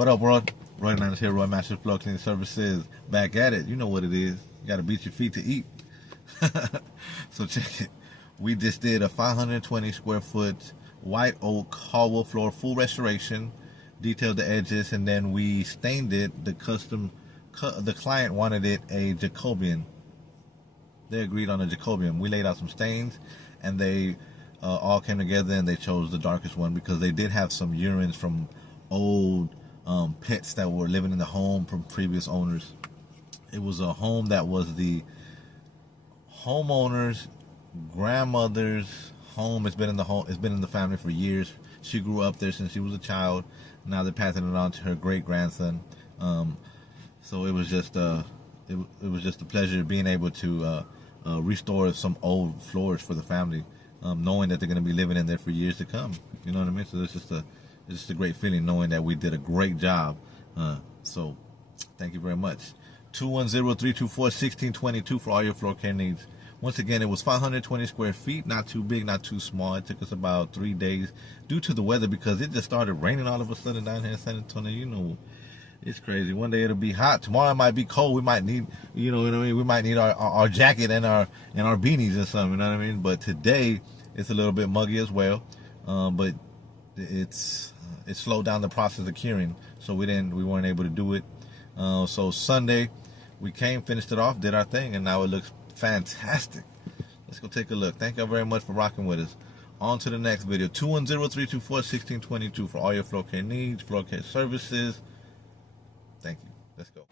What up, world? Roy Niners here, Roy Masters Floor Cleaning Services. Back at it. You know what it is. You got to beat your feet to eat. So check it. We just did a 520 square foot white oak hardwood floor, full restoration, detailed the edges, and then we stained it. The client wanted it a Jacobean. They agreed on a Jacobean. We laid out some stains, and they all came together, and they chose the darkest one because they did have some urines from old pets that were living in the home from previous owners. It was a home that was the homeowner's grandmother's home. It's been in the family for years. She grew up there since she was a child. Now they're passing it on to her great grandson. So it was just a pleasure being able to restore some old floors for the family, knowing that they're going to be living in there for years to come. You know what I mean? So it's just a great feeling knowing that we did a great job. So thank you very much. 210-324-1622 for all your floor care needs. Once again, it was 520 square feet, not too big, not too small. It took us about 3 days due to the weather because it just started raining all of a sudden down here in San Antonio. You know, it's crazy. One day it'll be hot. Tomorrow it might be cold. We might need, you know what I mean? We might need our jacket and our beanies or something, you know what I mean? But today it's a little bit muggy as well. But it slowed down the process of curing, so we weren't able to do it. So Sunday we came, finished it off, did our thing, and now it looks fantastic. Let's go take a look. Thank y'all very much for rocking with us. On to the next video. 210-324-1622 for all your floor care needs, floor care services. Thank you. Let's go.